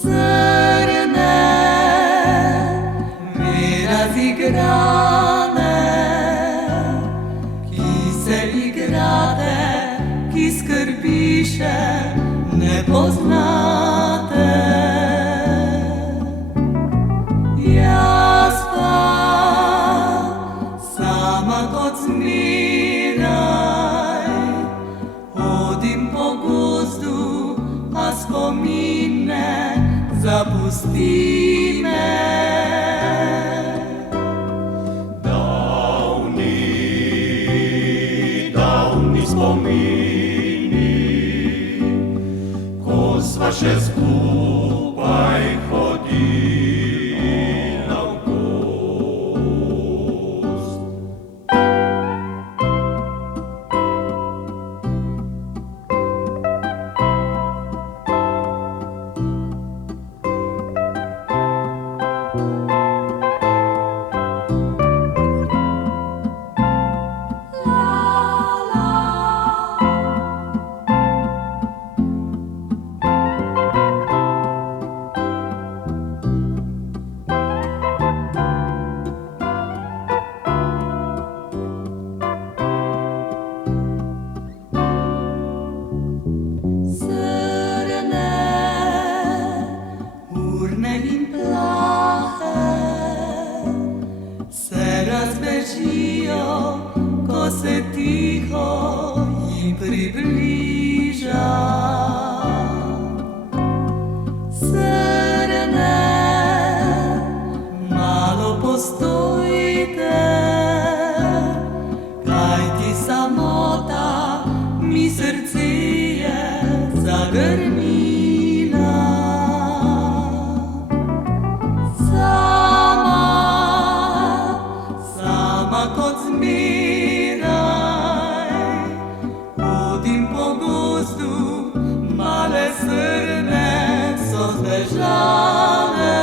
srne mi razigrane, ki se igrate, ki skrbiše ne poznate. Jaz pa sama kot zmeraj hodim po gozdu, a spomine zapusti me. Davni spomini, ko sva še skupaj hodila v gozd. In plahe se razbežijo, ko se tiho jim približa. Srne, malo postojite, kajti samota mi srce je zagrnila. Kot zmeraj hodim po gozdu, male srne so zbežale.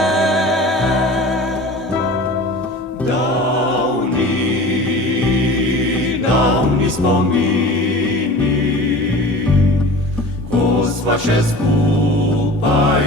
Davni spomini, ko sva še skupaj